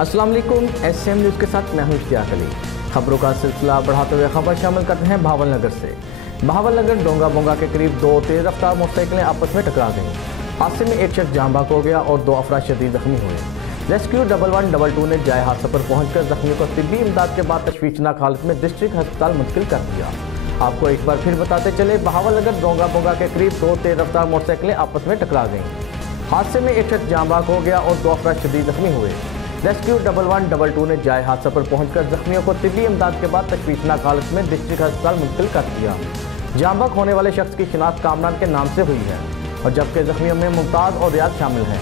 अस्सलाम वालेकुम। SM news के साथ मैं हूं इश्तियाक अली। खबरों का सिलसिला बढ़ाते हुए खबर शामिल करते हैं भावल नगर से। भावल नगर डोंगा बोंगा के करीब दो तेज रफ्तार मोटरसाइकिलें आपस में टकरा गईं। हादसे में एक शख्स जाँ बाक हो गया और दो अफराद शदीद जख्मी हुए। रेस्क्यू 1112 ने जाए हादसे पर पहुंचकर जख्मी को तिब्बी इमदाद के बाद तशवीशनाक हालत में डिस्ट्रिक्ट अस्पताल मुंतकिल कर दिया। आपको एक बार फिर बताते चले, भावल नगर डोंगा बोंगा के करीब दो तेज रफ्तार मोटरसाइकिलें आपस में टकरा गईं। हादसे में एक शख्स जाँ बाक हो गया और दो अफराद शदीद जख्मी हुए। रेस्क्यू 1112 ने जाए हादसा पर पहुंचकर जख्मियों को तिब्बी इमदाद के बाद तशवीशनाक हालत में डिस्ट्रिक्ट अस्पताल मुंतकिल कर दिया। जाँ बाक होने वाले शख्स की शिनाख्त कामरान के नाम से हुई है और जबकि जख्मियों में मुमताज़ और रियाज शामिल हैं।